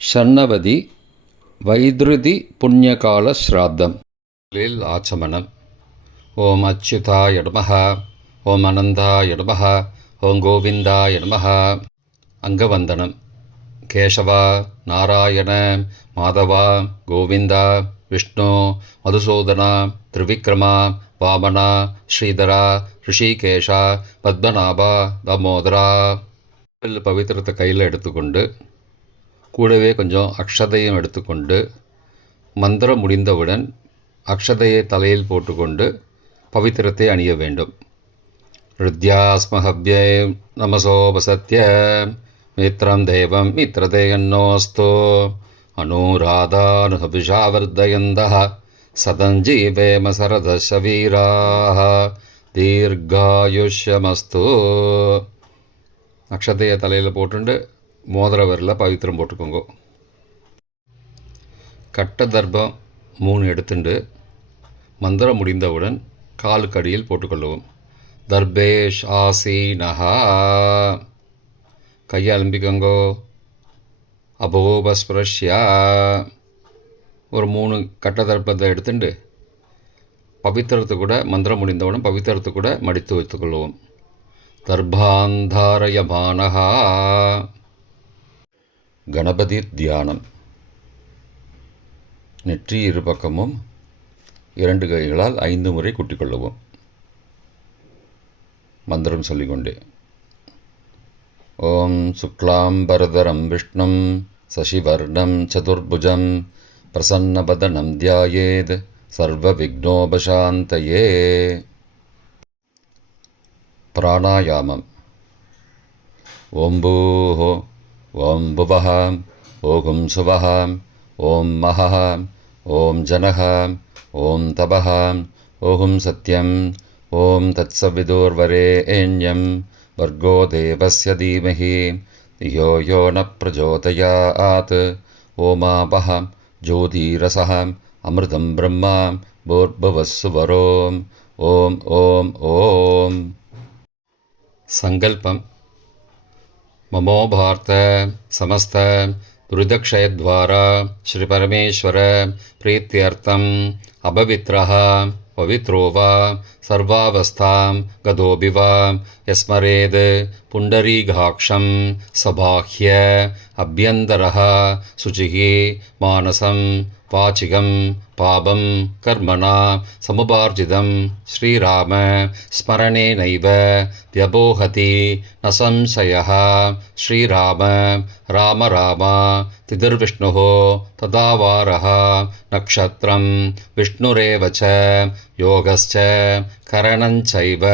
ஷண்ணவதி வைத்ருதி புண்ணியகால ஸ்ராத்தம் ஆச்சமனம். ஓம் அச்சுதாய நமஹ, ஓம் அனந்தாய நமஹ, ஓம் கோவிந்தாய நமஹ. அங்கவந்தனம். கேசவா, நாராயண, மாதவா, கோவிந்தா, விஷ்ணு, மதுசூதனா, திரிவிக்ரமா, வாமனா, ஸ்ரீதரா, ரிஷிகேஷா, பத்மநாபா, தாமோதரா. பவித்திரத்தை கையில் எடுத்துக்கொண்டு கூடவே கொஞ்சம் அக்ஷதையும் எடுத்துக்கொண்டு மந்திரம் முடிந்தவுடன் அக்ஷதையை தலையில் போட்டுக்கொண்டு பவித்திரத்தை அணிய வேண்டும். ருத்யாஸ்மஹவ்யே நமசோபசத்ய மித்ரம் தேவம் மித்ரதேயன்னோஸ்தோ அனுராதானுஹபிஷாவர்தயந்தः சதஞ்சீவேம சரதசவீராः தீர்காயுஷ்யமஸ்து. அக்ஷதையை தலையில் போட்டுண்டு மோதிர விரலில் பவித்திரம் போட்டுக்கோங்க. கட்ட தர்பம் 3 எடுத்துண்டு மந்திரம் முடிந்தவுடன் காலுக்கு அடியில் போட்டுக்கொள்ளவும். தர்பேஷ் ஆசீனஹா. கையை அலம்பிக்கோங்கோ. அபோபஸ்பிரஷ்யா. ஒரு 3 கட்ட தர்பத்தை எடுத்துட்டு பவித்திரத்தை கூட மந்திரம் முடிந்தவுடன் பவித்திரத்தை கூட மடித்து வைத்துக்கொள்வோம். தர்பாந்தாரயமானஹா. கணபதி தியானம். நெற்றி இரு பக்கமும் 2 கைகளால் 5 முறை குட்டிக்கொள்ளவும். மந்திரம் சொல்லிக்கொண்டே. ஓம் சுக்லாம்பரதரம் விஷ்ணும் சசிவர்ணம் சதுர்புஜம் பிரசன்னபதனம் தியாயேத் சர்வ விக்னோபசாந்தயே. பிராணாயாமம். ஓம் பூஹோ, ஓம் புவஹ, ஓம் சுவஹ, ஓம் மஹஹ, ஓம் ஜனஹ, ஓம் தபஹ, ஓம் சத்யம், ஓம் தத்சவிதுர்வரேண்யம் வர்கோ தேவஸ்ய தீமஹி தியோ யோ ந பிரச்சோதயாத். ஓமாபஹ ஜோதிரசஹ அமிர்தம் பிரம்மா பூர்புவஸ்ஸுவரோம். ஓம் ஓம் ஓம். சங்கல்பம். ममो भारत समस्त दुरितक्षयद्वारा श्रीपरमेश्वर प्रीत्यर्थम् अपवित्रः पवित्रो वा सर्वावस्थां गतोऽपि वा यस्मरेद् पुण्डरीकाक्षं सबाह्य अभ्यन्तरः शुचिः मानसं वाचिकं पापं कर्मणा समुपार्जितं श्रीराम स्मरणेनैव व्यपोहति न संशयः. श्रीराम राम राम तिथिर्विष्णुः तदावारः नक्षत्रं विष्णुरेव च योगश्च करणञ्चैव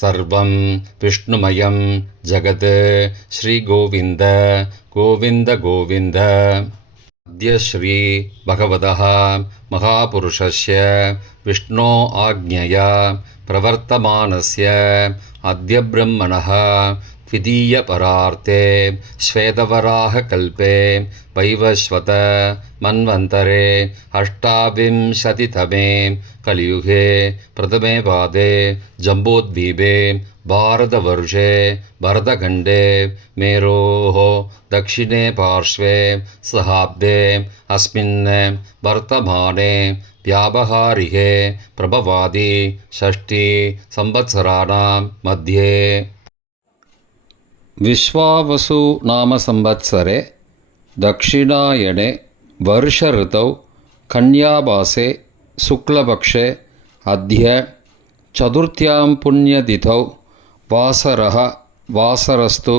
सर्वं विष्णुमयं जगत्. श्रीगोविन्द गोविन्द गोविन्द. अद्य श्री भगवतः महापुरुषस्य विष्णो आज्ञया प्रवर्तमानस्य अद्य ब्रह्मणः द्वितीयपरार्थे श्वेतवराहकल्पे वैवस्वत मन्वन्तरे 28तमे कलियुगे प्रथमे पादे जम्बूद्वीपे भारतवर्षे भरतखण्डे मेरोः दक्षिणे पार्श्वे सहाब्दे अस्मिन् वर्तमाने व्यावहारिके प्रभवादि 6 संवत्सराणां मध्ये विश्वावसु नाम संवत्सरे दक्षिणायने वर्ष ऋतौ कन्यामासे शुक्लपक्षे अद्य चतुर्थ्यां पुण्यतिथौ वासरः वासरस्तु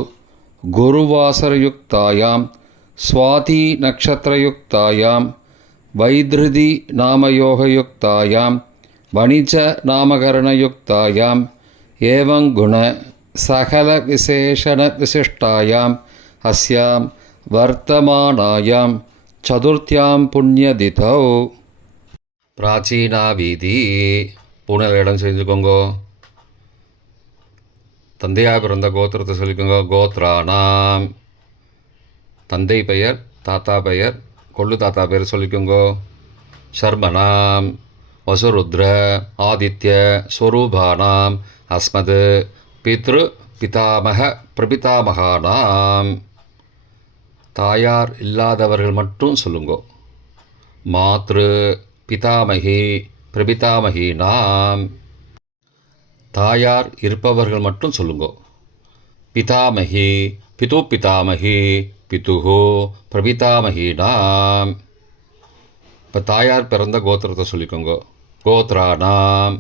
गुरुवासरयुक्तायां स्वाति नक्षत्रयुक्तायां वैद्रुति नामयोगयुक्तायां वणिज नामकरणयुक्तायां एवं गुण सकल विशेषण विशिष्टायाम् अस्यां वर्तमानायां चतुर्थ्यां पुण्यतिथौ. प्राचीना வீதி. பூனல் இடம் செஞ்சுக்கோங்கோ. தந்தையாக பிறந்த கோத்திரத்தை சொல்லிக்கோங்க. கோத்ரானாம். தந்தை பெயர், தாத்தா பெயர், கொள்ளு தாத்தா பெயர் சொல்லிக்கோங்கோ. சர்மனாம் வசுருத்ர ஆதித்ய ஸ்வரூபானாம் அஸ்மத் பித்ரு பிதாமக பிரபிதாமகானாம். தாயார் இல்லாதவர்கள் மட்டும் சொல்லுங்கோ. மாத்ரு பிதாமகி பிரபிதாமகி நாம். தாயார் இருப்பவர்கள் மட்டும் சொல்லுங்கோ. பிதாமகி பிது பிதாமகி பிதுஹோ பிரபிதாமகி நாம். இப்போ தாயார் பிறந்த கோத்திரத்தை சொல்லிக்கோங்க. கோத்ரானாம்.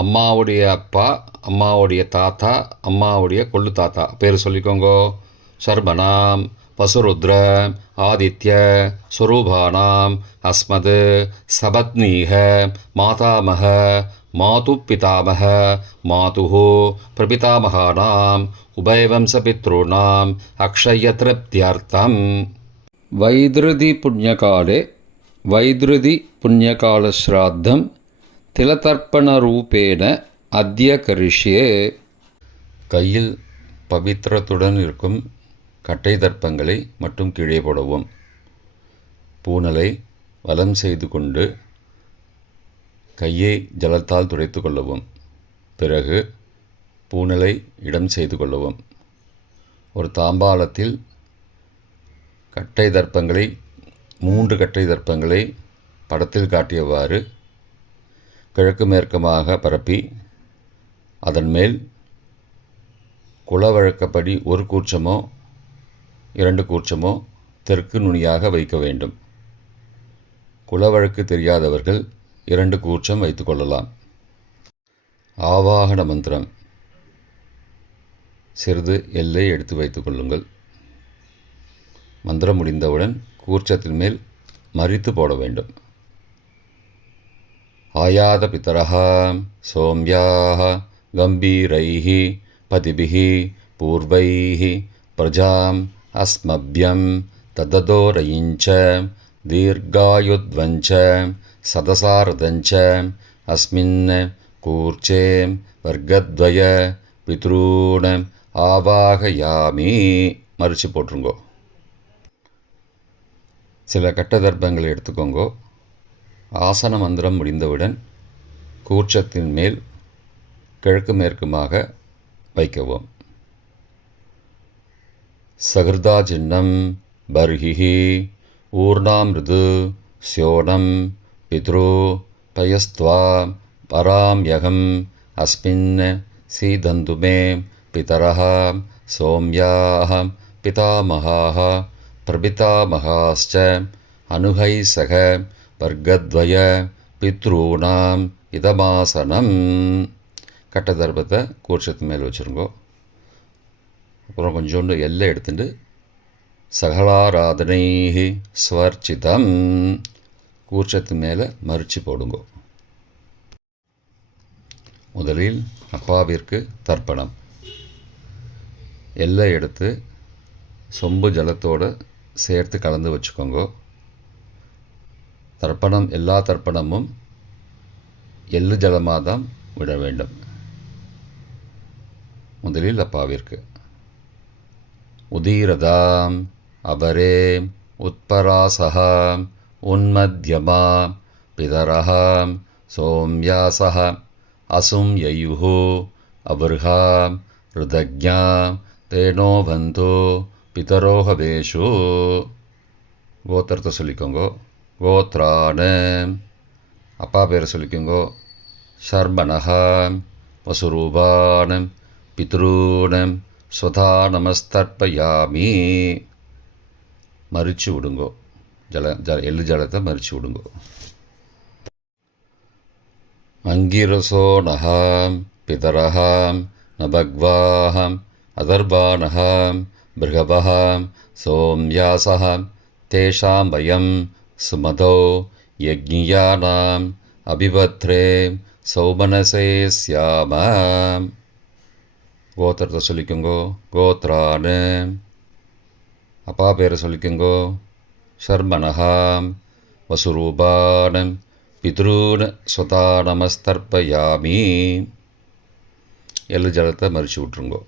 அம்மாவுடைய அப்பா, அம்மாவுடைய தாத்தா, அம்மாவுடைய கொள்ளு தாத்தா பேர் சொல்லிக்கோங்க. சர்மனாம் வசுருத்ர ஆதித்ய ஸ்வரூபானாம் அஸ்மது சபத்னீக மாதாமக மாது பிதாமக மாதுஹோ பிரபிதாமகானாம் உபயவம்சபித்ருணாம் அக்ஷய திருப்தியர்த்தம். வைத்ருதி புண்ணியகாலே வைத்ருதி புண்ணியகாலஸ்ராத்தம் திலதர்ப்பணரூபேண அத்ய கரிஷ்யே. கையில் பவித்திரத்துடன் இருக்கும் கட்டை தர்ப்பங்களை மட்டும் கீழே போடவும். பூனலை வலம் செய்து கொண்டு கையை ஜலத்தால் துடைத்து கொள்ளவும். பிறகு பூனலை இடம் செய்து கொள்ளவும். ஒரு தாம்பாளத்தில் கட்டை தர்ப்பங்களை 3 கட்டை தர்ப்பங்களை படத்தில் காட்டியவாறு கிழக்கு மேற்குமாக பரப்பி அதன் மேல் குலவழக்கப்படி 1 கூர்ச்சமோ 2 கூர்ச்சமோ தெற்கு நுனியாக வைக்க வேண்டும். குலவழக்கு தெரியாதவர்கள் 2 கூர்ச்சம் வைத்துக்கொள்ளலாம். ஆவாகன மந்திரம். சிறிது எல்லை எடுத்து வைத்துக் கொள்ளுங்கள். மந்திரம் முடிந்தவுடன் கூர்ச்சத்தின் மேல் மறித்து போட வேண்டும். ஆயாத பிதரஹ சோம்யாஹ கம்பீரைஹ பதிபிஹ பூர்வைஹ பிரஜாம் அஸ்மப்யம் தததோரயிஞ்ச தீர்காயுத்வஞ்ச சதசாரதஞ்ச அஸ்மின் கூர்ச்சே வர்க்கத்வய பித்ரூண ஆவாகயாமி. மறித்து போட்டுருங்கோ. சில கட்ட தர்ப்பங்களை எடுத்துக்கோங்கோ. ஆசன மந்திரம் முடிந்தவுடன் கூர்ச்சத்தின் மேல் கிழக்கு மேற்குமாக வைக்கவும். சகிருதா சின்னம் பர்ஹிஹி ஊர்ணாமிருது ஸ்யோனம் பித்ரு பயஸ்த்வா பராம்யகம் அஸ்மின் சீதந்துமே பிதரஹ சோம்யாஹ பிதாமகாஹ பிரபிதாமகாஸ்ச அனுகைசக வர்க்கத்வய பித்ரூணாம் இதமாசனம். கட்ட தர்ப்பத்தை கூர்ச்சத்து மேல் வச்சுருங்கோ. அப்புறம் கொஞ்சோண்டு எல்லை எடுத்துட்டு சகலாராதனை ஸ்வர்ச்சிதம் கூர்ச்சத்து மேலே மறித்து போடுங்கோ. முதலில் அப்பாவிற்கு தர்ப்பணம். எல்லை எடுத்து சொம்பு ஜலத்தோடு சேர்த்து கலந்து வச்சுக்கோங்க. தர்ப்பணம் எல்லா தர்ப்பணமும் எள்ளு ஜலமாக தான் விட வேண்டும். முதலில் அப்பாவிற்கு. உதீரதாம் அபரே உத்பராசஹ உன்மத்யமா பிதரஹ சோம்யாசஹ அசும் யயுஹு அபர்ஹா ருதக்ஞா தேனோ பந்தோ பிதரோஹவேஷு. கோத்திரத்தை சொல்லிக்கோங்கோ. கோத்ரான. அப்பா பேரை சொல்லிக்கோங்கோ. சர்மணஹ வசுரூபான பித்ரூணம் ஸ்வதா நமஸ்தர்ப்பயாமி. மறித்து விடுங்கோ. எள்ளு ஜலத்தை மறித்து விடுங்கோ. அங்கிரசோ நஹாம் பிதரஹாம் நபக்வாஹம் அதர்பானஹாம் பிருகபஹாம் சோம்யாசஹாம் தேஷாம் வயம் சுமதோ யக்ஞியானாம் அபிபத்ரே சௌமனசே ஸ்யாமாம். கோத்திரத்தை சொல்லிக்கோங்கோ. கோத்ரானு. அப்பா பேரை சொல்லிக்கோங்கோ. ஷர்மனஹாம் வசுரூபானம் பித்ரூன் ஸ்வதா நமஸ்தர்ப்பயாமி. எள்ளு ஜலத்தை மறித்து விட்ருங்கோ.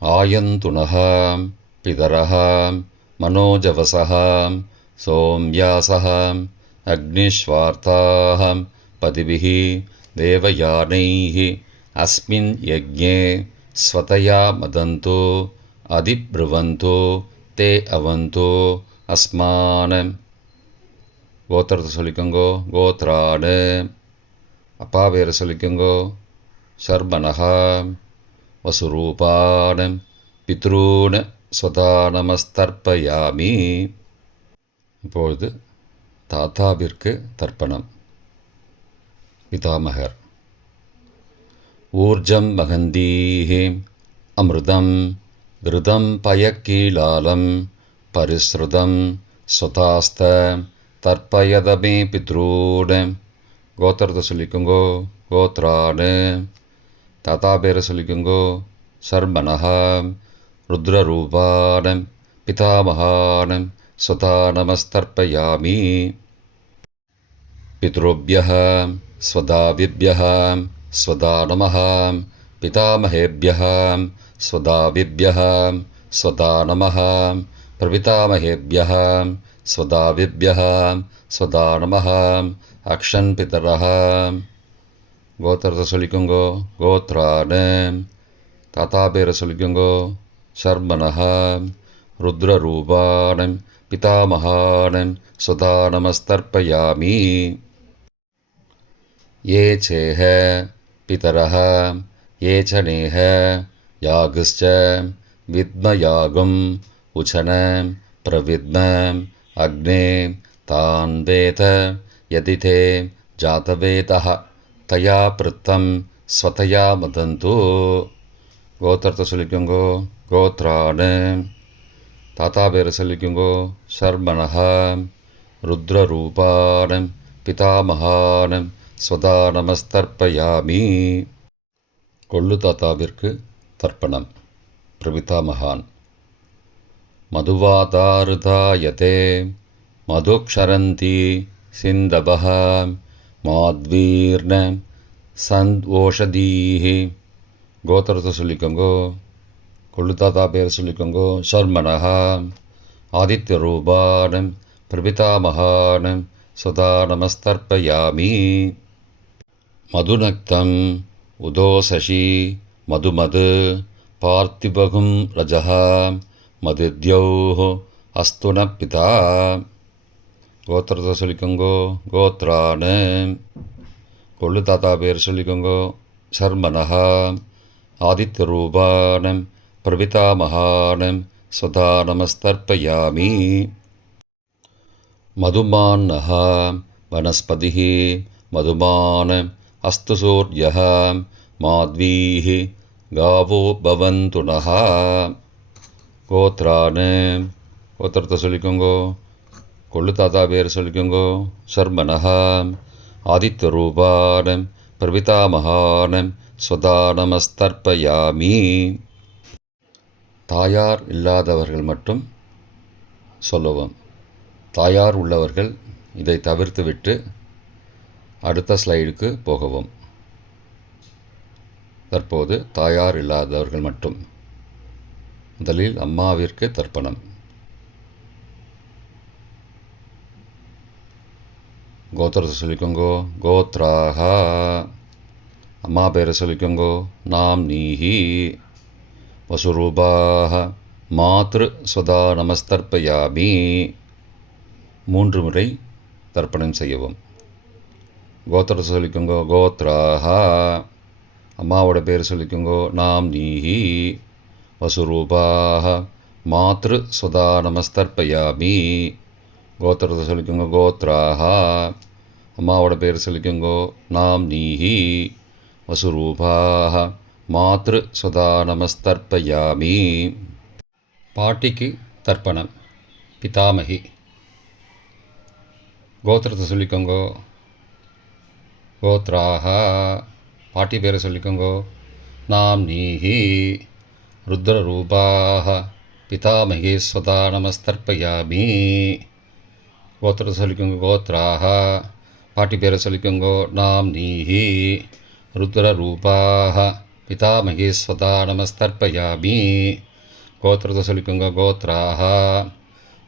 ஆயந்துணஹாம் பிதரஹாம் மனோஜவசஹாம் சோம்யாசஹாம் அக்னிஸ்வார்த்தாஹாம் பதிபிஹி தேவயானைஹி அஸ்மின் யஜ்ஞே ஸ்வதயா மதந்தோ அதிப்ருவந்தோ தே அவந்தோ அஸ்மான. கோத்திரத்தை சொல்லிக்கோங்கோ. கோத்ராடு. அப்பா பேரை சொல்லிக்கோங்கோ. சர்பனகா. வசுரூபான பித்ரூன ஸ்வதா நமஸ்தர்ப்பயாமி. இப்பொழுது தாத்தாவிற்கு தர்ப்பணம். பிதாமகர். ஊர்ஜம் மகந்தீஹி அமிர்தம் விருதம் பயக்கீலாலம் பரிஸ்ருதம் ஸ்வதாஸ்த தர்ப்பயதமே பித்ரூட. கோத்திரத்தை சொல்லிக்கோங்கோ. கோத்ராடு. தாத்தா பேரை சொல்லிக்கோங்கோ. சர்மனஹா. ருத்ரரூபான பிதாமகான ஸ்வதா நமஸ்தர்ப்பயாமி. பித்ருभ्यः स्वदाविभ्यः स्वदा नमः. पितामहेभ्यः स्वदाविभ्यः स्वदा नमः. प्रपितामहेभ्यः स्वदाविभ्यः स्वदा नमः. अक्षन् पितरः. கோத்திரத்தை சொல்லிக்கோங்கோ. கோத்ராடு. தாத்தா பேரை சொல்லிக்கோங்கோ. சர்மனஹா. ருத்ரரூபான பிதாமகான ஸ்வதா நமஸ்தர்ப்பயாமி. ये चेह पितरः ये च नेह यागश्च विद्मयागम् उचन प्रविद्म अग्ने तान् वेद यदि ते जातवेदः तया पृत्तं स्वतया मदन्तु. கோத்திரத்தை சொல்லிக்கோங்கோ. கோத்ராடு. தாத்தா பேரை சொல்லிக்கோங்கோ. சர்மனஹா. ருத்ரரூபான பிதாமகான ஸ்வதா நமஸ்தர்ப்பயாமி. கொள்ளு தாத்தாவிற்கு தர்ப்பணம். பிரபிதாமகான். மதுவாதாருதாயதே மதுக்ஷரந்தி சிந்தபஹ மாத்வீர்ண சந்த்வோஷதீஹி. கோத்திரத்தை சொல்லிக்கோங்கோ. கொள்ளு தாத்தா பேர் சொல்லிக்கோங்கோ. சர்மனஹா. ஆதித்யரூபான பிரபிதாமகான ஸ்வதா நமஸ்தர்ப்பயாமி. மதுநக்தம் உதோசசி மதுமது பார்த்திபகும் ரஜः மதித்யௌ அஸ்துன பிதா. கோத்திரத்தை சொல்லிக்கோங்கோ. கோத்ரானு. கொள்ளு தாத்தா பேர் சொல்லிக்கோங்கோ. சர்மனஹா. ஆதித்யரூபான பிரபிதாமகான ஸ்வதா நமஸ்தர்ப்பயாமி. மதுமான்னः वनस्पतिः मधुमान अस्तु सूर्यः माध्वीः गावो भवन्तु नः. கோத்ரானு. கோத்திரத்தை சொல்லிக்கோங்கோ. கொள்ளு தாத்தா பேர் சொல்லிக்கோங்கோ. சர்மனஹா. ஆதித்யரூபான பிரபிதாமகான ஸ்வதா நமஸ்தர்ப்பயாமி. தாயார் இல்லாதவர்கள் மட்டும் சொல்லவும். தாயார் உள்ளவர்கள் இதை தவிர்த்துவிட்டு அடுத்த ஸ்லைடுக்கு போகவும். தற்போது தாயார் இல்லாதவர்கள் மட்டும். முதலில் அம்மாவிற்கு தர்ப்பணம். கோத்திரத்தை சொல்லிக்கோங்கோ. கோத்ராஹா. அம்மா பேரை சொல்லிக்கோங்கோ. நாம் நீஹி. வசுரூபாஹ மாத்ரு ஸ்வதா நமஸ்தர்ப்பயாமி. 3 முறை தர்ப்பணம் செய்யவும். கோத்திரத்தை சொல்லிக்கோங்கோ. கோத்ராஹா. அம்மாவோட பேர் சொல்லிக்கோங்கோ. நாம் நீஹி. வசுரூபாஹ மாத்ரு ஸ்வதா நமஸ்தர்ப்பயாமி. கோத்திரத்தை சொல்லிக்கோங்கோ. கோத்ராஹா. அம்மாவோட பேர் சொல்லிக்கோங்கோ. நாம் நீஹி. வசுரூபாஹ மாத்ரு ஸ்வதா நமஸ்தர்ப்பயாமி. பாட்டிக்கு தர்ப்பணம். பிதாமகி. கோத்திரத்தை சொல்லிக்கோங்கோ. கோத்ராஹா. பாட்டி பேரை சொல்லிக்கோங்கோ. நாம் நீஹி. ருத்ரரூபாஹ பிதாமகி ஸ்வதா நமஸ்தர்ப்பயாமி. கோத்திரத்தை சொல்லிக்கோங்கோ. கோத்ராஹா. பாட்டி பேரை சொல்லிக்கோங்கோ. நாம் நீஹி. ருத்ரரூபாஹ பிதாமகி ஸ்வதா நமஸ்தர்ப்பயாமி. கோத்திரத்தை சொல்லிக்கோங்கோ. கோத்ராஹா.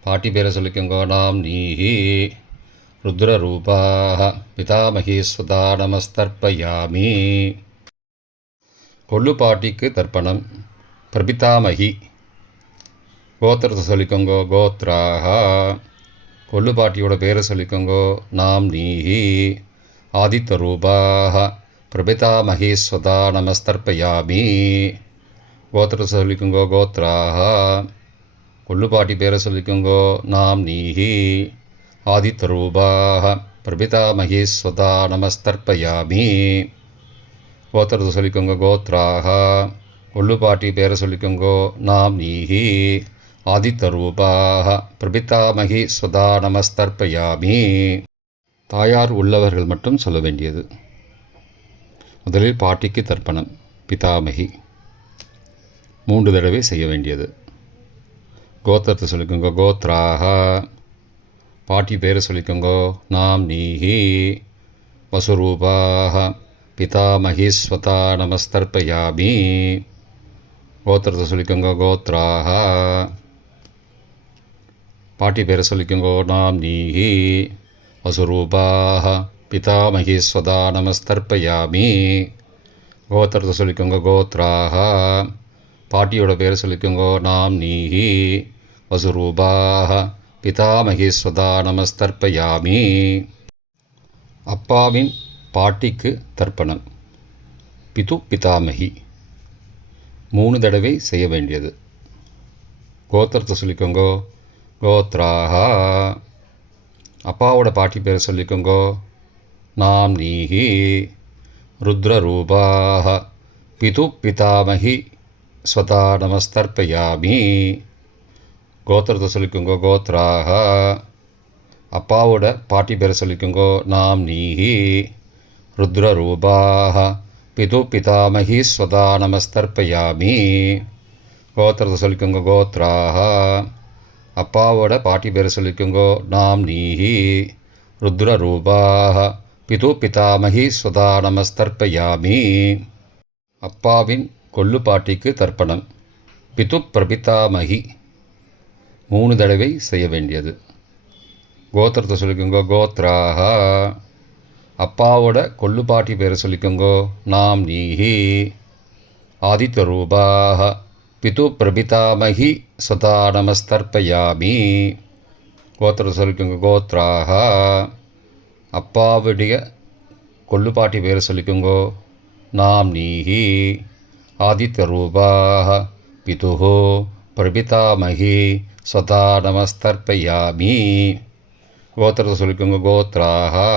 பாட்டி பேரை சொல்லிக்கோங்கோ. நாம் நீஹி. ருத்ரரூபாஹ பிதாமகி ஸ்வதா நமஸ்தர்ப்பயாமி. கொள்ளு பாட்டிக்கு தர்ப்பணம். பிரபிதாமகி. கோத்திரத்தை சொல்லிக்கோங்கோ கோத்ராஹா. கொள்ளு பாட்டியோட பேரை சொல்லிக்கோங்கோ நாம் நீஹி. ஆதித்த ரூபாக பிரபிதாமகி ஸ்வதா நமஸ்தர்ப்பயாமி. கோத்திரத்தை சொல்லிக்கோங்கோ கோத்ராஹா. கொள்ளு பாட்டி பேரை சொல்லிக்கோங்கோ நாம் நீஹி. ஆதித்த ரூபாக பிரபிதாமகி ஸ்வதா நமஸ்தர்ப்பயாமி. கோத்திரத்தை சொல்லிக்கோங்க கோத்ராஹா. கொள்ளு பாட்டி பேரை சொல்லிக்கோங்கோ நாம் நீஹி. ஆதித்த ரூபாக பிரபிதாமகி ஸ்வதா நமஸ்தர்ப்பயாமி. தாயார் உள்ளவர்கள் மட்டும் சொல்ல வேண்டியது. முதலில் பாட்டிக்கு தர்ப்பணம். பிதாமகி 3 தடவை செய்ய வேண்டியது. கோத்திரத்தை சொல்லிக்கோங்க கோத்ராஹா. பாட்டி பேரை சொல்லிக்கோங்கோ நாம் நீஹி. வசுரூபாக பிதாமகி ஸ்வதா நமஸ்தர்ப்பயாமி. கோத்திரத்தை சொல்லிக்கோங்க கோத்ராஹா. பாட்டி பேரை சொல்லிக்கோங்கோ நாம் நீஹி. வசுரூபாக பிதாமகி ஸ்வதா நமஸ்தர்ப்பயாமி. கோத்திரத்தை சொல்லிக்கோங்க கோத்ராஹா. பாட்டியோட பேரை சொல்லிக்கோங்கோ நாம் நீஹி. வசுரூபாக பிதாமகி ஸ்வதா நமஸ்தர்ப்பயாமி. அப்பாவின் பாட்டிக்கு தர்ப்பணம். பிது பிதாமகி 3 தடவை செய்ய வேண்டியது. கோத்திரத்தை சொல்லிக்கோங்கோ கோத்ராஹா. அப்பாவோட பாட்டி பேரை சொல்லிக்கோங்கோ நாம் நீஹி. ருத்ரரூபாக பிது பிதாமகி ஸ்வதா நமஸ்தர்ப்பயாமி. கோத்திரத்தை சொல்லிக்கோங்கோ கோத்ராஹா. அப்பாவோட பாட்டி பேரை சொல்லிக்கோங்கோ நாம் நீஹி. ருத்ரரூபாக பிது பிதாமகி ஸ்வதா நமஸ்தர்ப்பயாமி. கோத்திரத்தை சொல்லிக்கோங்க கோத்ராஹா. அப்பாவோட பாட்டி பேரை சொல்லிக்கோங்கோ நாம் நீஹி. ருத்ரரூபாக பிது பிதாமகி ஸ்வதா நமஸ்தர்ப்பயாமி. அப்பாவின் கொள்ளு பாட்டிக்கு தர்ப்பணம். பிது பிரபிதாமகி 3 தடவை செய்ய வேண்டியது. கோத்திரத்தை சொல்லிக்கோங்கோ கோத்ராஹா. அப்பாவோட கொள்ளு பாட்டி பேரை சொல்லிக்கோங்கோ நாம் நீஹி. ஆதித்த ரூபாக பிது பிரபிதாமகி ஸ்வதா நமஸ்தர்ப்பயாமி. கோத்திரத்தை சொல்லிக்கோங்க கோத்ராஹா. அப்பாவுடைய கொள்ளு பாட்டி பேரை சொல்லிக்கோங்கோ நாம் நீஹி. ஆதித்த ரூபாக பிதுஹோ பிரபிதாமகி ஸ்வதா நமஸ்தர்ப்பயாமி. கோத்திரத்தை சொல்லிக்கோங்க கோத்ராஹா.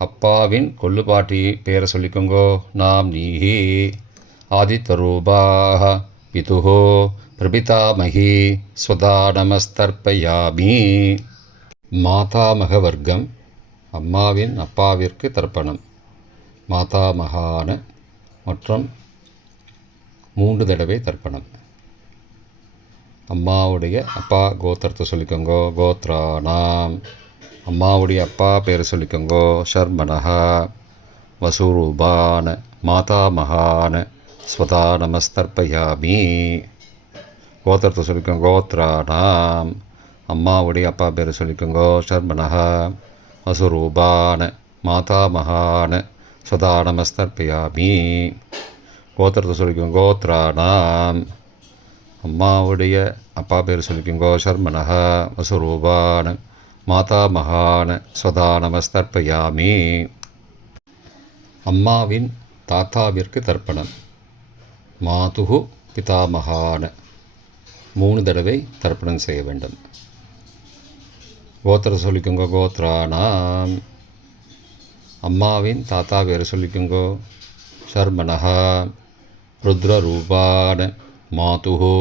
அப்பாவின் கொள்ளு பாட்டி பேரை சொல்லிக்கோங்கோ நாம் நீஹி. ஆதித்த ரூபாக பிதுஹோ பிரபிதாமகி ஸ்வதா நமஸ்தர்ப்பயாமி. மாதாமக வர்க்கம். அம்மாவின் அப்பாவிற்கு தர்ப்பணம். மாதாமகான மற்றும் 3 தடவை தர்ப்பணம். அம்மாவுடைய அப்பா கோத்திரத்தை சொல்லிக்கோங்கோ கோத்ரானாம். அம்மாவுடைய அப்பா பேரை சொல்லிக்கோங்கோ ஷர்மனஹா. வசுரூபான மாதாமகான ஸ்வதா நமஸ்தர்ப்பயாமி. கோத்திரத்தை சொல்லிக்கோங்க கோத்ரானாம். அம்மாவுடைய அப்பா பேரை சொல்லிக்கோங்கோ ஷர்மனஹா. வசுரூபான மாதாமகான ஸ்வதா நமஸ்தர்ப்பயாமி. கோத்திரத்தை சொல்லிக்கோங்க கோத்ரானாம். அம்மாவுடைய அப்பா பேர் சொல்லிக்கோங்கோ ஷர்மனஹா. வசுரூபான மாதாமகான ஸ்வதா நமஸ்தர்ப்பயாமி. அம்மாவின் தாத்தாவிற்கு தர்ப்பணம். மாதுஹு பிதாமகான 3 தடவை தர்ப்பணம் செய்ய வேண்டும். கோத்திரத்தை சொல்லிக்கோங்க கோத்ரானாம். அம்மாவின் தாத்தா பேரை சொல்லிக்கோங்கோ ஷர்மனஹா. ருத்ரரூபான மாதுஹோ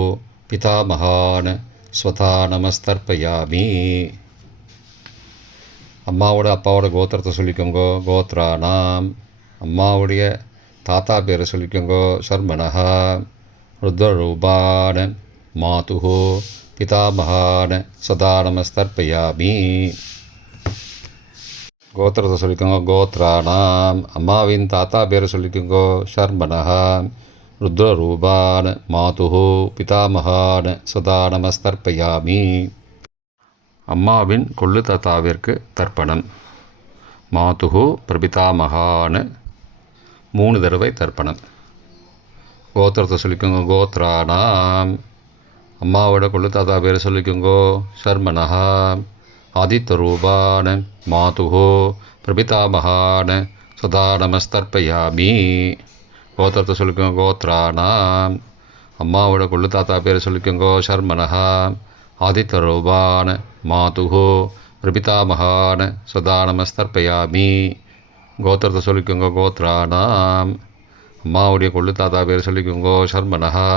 பிதாமகான ஸ்வதா நமஸ்தர்ப்பயாமி. அம்மாவோட அப்பாவோட கோத்திரத்தை சொல்லிக்கோங்கோ கோத்ரானாம். அம்மாவுடைய தாத்தா பேரை சொல்லிக்கோங்கோ ஷர்மனஹா. ருத்ரரூபான மாதுஹோ பிதாமகான ஸ்வதா நமஸ்தர்ப்பயாமி. கோத்திரத்தை சொல்லிக்கோங்க கோத்ரானாம். அம்மாவின் தாத்தா பேரை சொல்லிக்கோங்கோ ஷர்மனஹா. ருத்ரரூபான மாதுஹோ பிதாமகான ஸ்வதா நமஸ்தர்ப்பயாமி. அம்மாவின் கொள்ளு தாத்தாவிற்கு தர்ப்பணம். மாதுஹு பிரபிதாமகான 3 தடவை தர்ப்பணம். கோத்திரத்தை சொல்லிக்கோங்க கோத்ரானாம். அம்மாவோட கொள்ளு தாத்தா பேர் சொல்லிக்கோங்கோ. சர்மனஹா. ஆதித்தரூபான மாதுஹோ பிரபிதாமகான சதா நமஸ்தர்ப்பயாமி. கோத்திரத்தை சொல்லிக்கோங்க. கோத்ரானாம். அம்மாவோட கொள்ளு தாத்தா பேர் சொல்லிக்கோங்கோ. சர்மனஹா. ஆதித்தரூபான மாதுஹோ பிரபிதாமகான சதா நமஸ்தர்ப்பயாமி. கோத்திரத்தை சொல்லிக்கோங்க. கோத்ரானாம். அம்மாவுடைய கொள்ளு தாத்தா பேர் சொல்லிக்கோங்கோ. சர்மனஹா.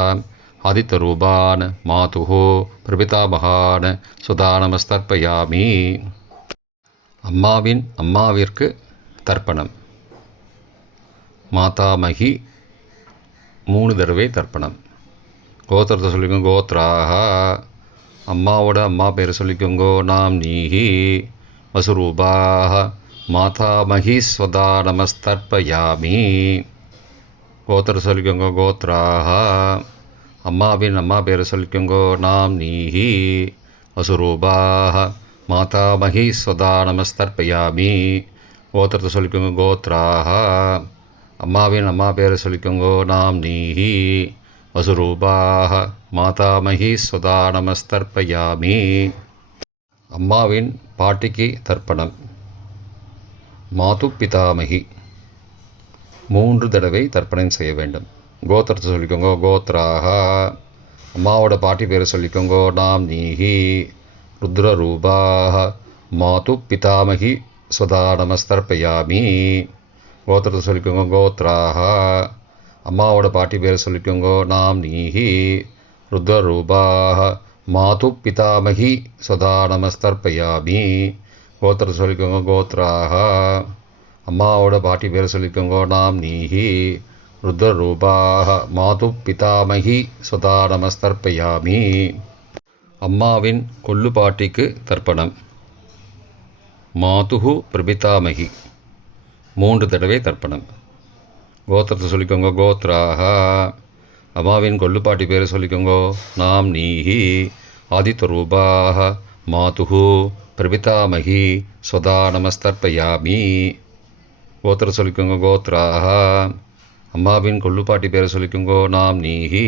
ஆதித்தரூபான் மாதுஹோ பிரபிதாமகான் சுதா நமஸ்தர்ப்பயாமி. அம்மாவிற்கு தர்ப்பணம். மாதாமகி 3 தடவை தர்ப்பணம். கோத்திரத்தை சொல்லிக்கோங்க. கோத்ராக. அம்மாவோட அம்மா பேர் சொல்லிக்கோங்கோ. நாம் நீஹி வசுரூபாக மாதாமகி ஸ்வதா நமஸ்தர்ப்பயாமி. கோத்திரத்தை சொல்லிக்கோங்க. கோத்ராக. அம்மாவின் அம்மா பேர் சொல்லிக்கோங்கோ. நாம் நீஹி வசுரூபாக மாதாமகி ஸ்வதா நமஸ்தர்ப்பயாமி. கோத்திரத்தை சொல்லிக்கோங்க. கோத்ராக. அம்மாவின் அம்மா பேர் சொல்லிக்கோங்கோ. நாம் நீஹி வசுரூபாக மாதாமகி ஸ்வதா நமஸ்தர்ப்பயாமி. அம்மாவின் பாட்டிக்கு தர்ப்பணம். மாது பிதாமகி 3 தடவை தர்ப்பணம் செய்ய வேண்டும். கோத்திரத்தை சொல்லிக்கோங்க. கோத்ராக. அம்மாவோட பாட்டி பேர் சொல்லிக்கோங்கோ. நாம் நீஹி ருத்ரரூபாக மாது பிதாமகி ஸ்வதா நமஸ்தர்ப்பயாமி. கோத்திரத்தை சொல்லிக்கோங்க. கோத்ராக. அம்மாவோட பாட்டி பேர் சொல்லிக்கோங்கோ. நாம் நீஹி ருத்ரரூபாக மாது பிதாமகி ஸ்வதா நமஸ்தர்ப்பயாமி. கோத்திரத்தை சொல்லிக்கோங்க. கோத்ராக. அம்மாவோட பாட்டி பேர் சொல்லிக்கோங்கோ. நாம் நீஹி ருத்ரரூபாக மாது பிதாமகி ஸ்வதா நமஸ்தர்ப்பயாமி. அம்மாவின் கொள்ளு பாட்டிக்கு தர்ப்பணம். மாதுஹு பிரபிதாமகி 3 தடவை தர்ப்பணம். கோத்திரத்தை சொல்லிக்கோங்க. கோத்ராக. அம்மாவின் கொள்ளு பாட்டி பேர் சொல்லிக்கோங்கோ. நாம் நீஹி ஆதித்தரூபாக மாதுஹு பிரபிதாமகி ஸ்வதா நமஸ்தர்ப்பயாமி. கோத்திரம் சொல்லிக்கோங்க. கோத்ராக. அம்மாவின் கொள்ளு பாட்டி பேர் சொல்லிக்கோங்கோ. நாம் நீஹி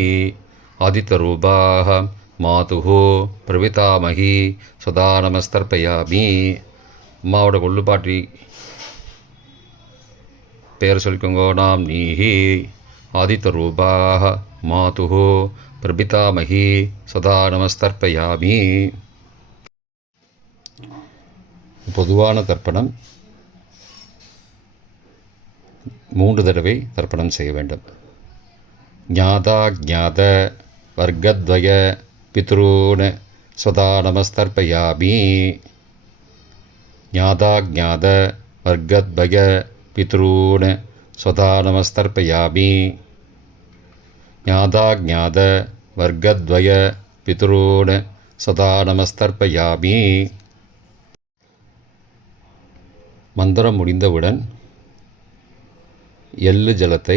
ஆதித்தரூபாக மாதுஹு பிரபிதாமகி ஸ்வதா நமஸ்தர்ப்பயாமி. அம்மாவோட கொள்ளு பாட்டி பேர் சொல்லிக்கோங்கோ. நாம் நீஹி ஆதித்தரூபாக மாதுஹு பிரபிதாமகி ஸ்வதா நமஸ்தர்ப்பயாமி. பொதுவான தர்ப்பணம் 3 தடவை தர்ப்பணம் செய்ய வேண்டும். ஞாதா ஞாத வர்க்கத்வய பித்ரூன் ஸ்வதா நமஸ்தர்ப்பயாமி. ஞாதா ஞாத வர்க்கத்வய பித்ரூன் ஸ்வதா நமஸ்தர்ப்பயாமி. ஞாதா ஞாத வர்க்கத்வய பித்ரூன் ஸ்வதா நமஸ்தர்ப்பயாமி. மந்திரம் முடிந்தவுடன் எள்ளு ஜலத்தை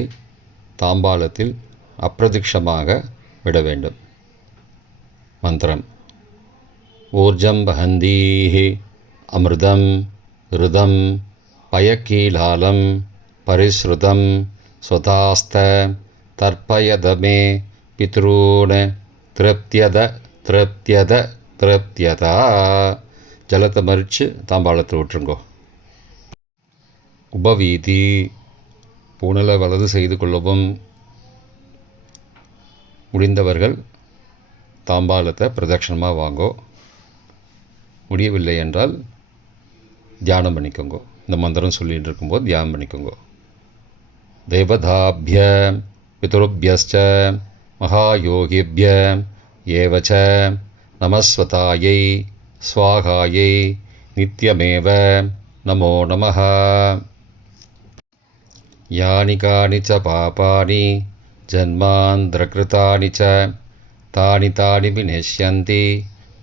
தாம்பாலத்தில் அப்பிரதிக்ஷமாக விட வேண்டும். மந்திரம். ஊர்ஜம் வஹந்தீஹி அமிர்தம் ருதம் பயக்கீலாலம் பரிஸ்ருதம் ஸ்வதாஸ்த தர்ப்பயதமே பித்ரூன் திருப்தியத திருப்தியத திருப்தியதா. ஜலத்தை மறித்து தாம்பாளத்தில் விட்டுருங்கோ. உபவீதி. புனலை வலது செய்து கொள்ளவும். முடிந்தவர்கள் தாம்பாலத்தை பிரதட்சணமாக வாங்கோ. முடியவில்லை என்றால் தியானம் பண்ணிக்கோங்க. இந்த மந்திரம் சொல்லிகிட்டு இருக்கும்போது தியானம் பண்ணிக்கோங்க. தேவதாபிய பிதுருபியஸ்ச மகாயோகிபிய ஏவச்ச நமஸ்வதாயை ஸ்வாகாயை நித்யமேவ நமோ நமः. யானி கானி ச பாபானி ஜன்மாந்திரகிருதானி ச தானி தானி விநஷ்யந்தி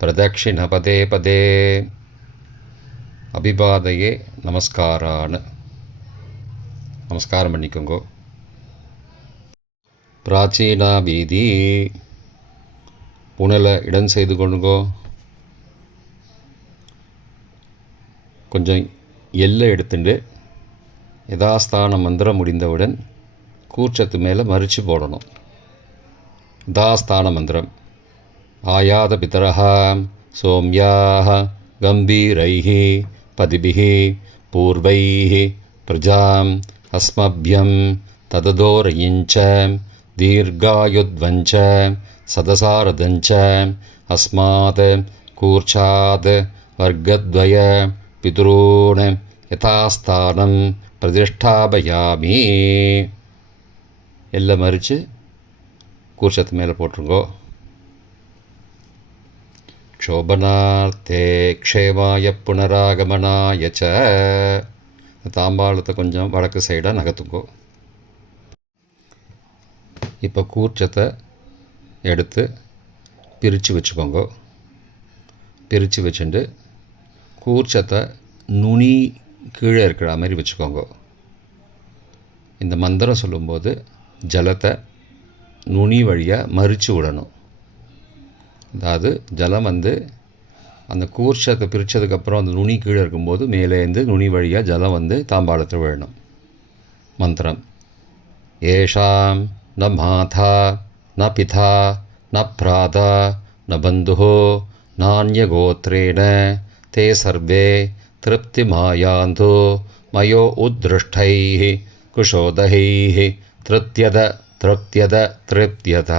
பிரதட்சிண பதே பதே. அபிபாதையே நமஸ்காரான். நமஸ்காரம் பண்ணிக்கோங்கோ. பிராச்சீனா வீதி. புனலை இடம் செய்து கொள்ளுங்கோ. கொஞ்சம் எள்ளை எடுத்துட்டு யதாஸ்தான மந்திரம் முடிந்தவுடன் கூர்ச்சத்து மேலே மறித்து போடணும். யதாஸ்தான மந்திரம். आयातपितरः सौम्याः गम्भीरैः पदिभिः पूर्वैः प्रजाम् अस्मभ्यं तददोरयिञ्च दीर्घायुध्वञ्च सदसारदञ्च अस्मात् कूर्चात् वर्गद्वय पितॄन् यथास्थानं प्रतिष्ठापयामि. எல்லாம் மறித்து கூர்ச்சத்து மேலே போட்டுருங்கோ. க்ஷோபனார்த்தே க்ஷேமாய புனராகமனாய ச. தாம்பாளத்தை கொஞ்சம் வடக்கு சைடாக நகர்த்துங்கோ. இப்போ கூர்ச்சத்தை எடுத்து பிரித்து வச்சுக்கோங்க. பிரித்து வச்சுட்டு கூர்ச்சத்தை நுனி கீழே இருக்கிற மாதிரி வச்சுக்கோங்க. இந்த மந்திரம் சொல்லும்போது ஜலத்தை நுனி வழியாக மறித்து விடணும். அதாவது ஜலம் அந்த கூர்ச்சத்தை பிரித்ததுக்கப்புறம் அந்த நுனி கீழே இருக்கும்போது மேலேருந்து நுனி வழியாக ஜலம் தாம்பாளத்தில் விழணும். மந்திரம்: ஏஷாம் ந மாதா ந பிதா ந பிராதா ந பந்துஹோ நான்யகோத்ரேண தே சர்வே திருப்திமாயாந்தோ மயோ உத்ருஷ்டைः குஷோதகைः திருப்தியதா.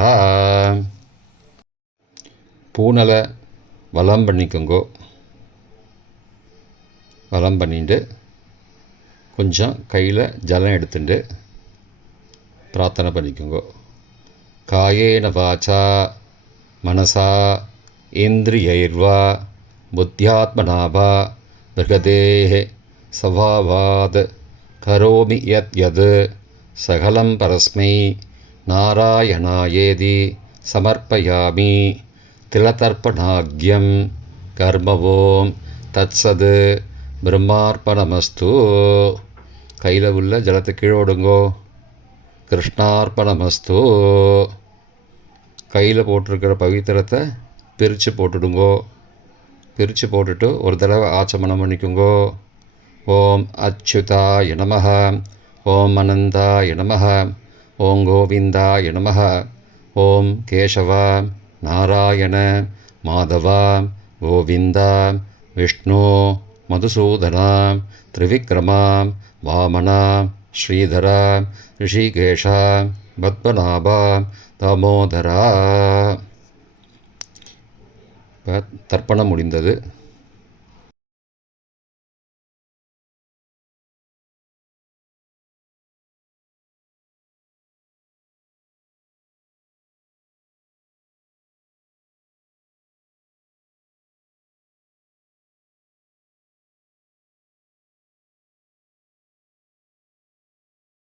பூனலை வலம் பண்ணிக்கோங்கோ. வலம் பண்ணிட்டு கொஞ்சம் கையில் ஜலம் எடுத்துட்டு பிரார்த்தனை பண்ணிக்கோங்கோ. காயேன வாச்சா மனசா இந்திரியைர்வா புத்தியாத்மனாவா பிருகதேஹ சவாவாத் கரோமி யத் சகலம் பரஸ்மை நாராயணாயேதி சமர்ப்பயாமி. திலதர்ப்பணாக்யம் கர்மவோம் தத்சத் பிரம்மார்ப்பணமஸ்து. கையில் உள்ள ஜலத்தை கீழோடுங்கோ. கிருஷ்ணார்ப்பணமஸ்து. கையில் போட்டிருக்கிற பவித்திரத்தை பிரித்து போட்டுடுங்கோ. பிரித்து போட்டுட்டு ஒரு தடவை ஆச்சமனம் பண்ணிக்கோங்கோ. ஓம் அச்சுதாய நமஹ, ஓம் அனந்தாய நமஹ, ஓம் கோவிந்தாய நமஹ, ஓம் கேசவ நாராயண மாதவ கோவிந்த விஷ்ணு மதுசூதன திரிவிக்ரம வாமன ஸ்ரீதர ரிஷிகேஷ பத்மநாப தாமோதர. இப்போ தர்ப்பணம் முடிந்தது.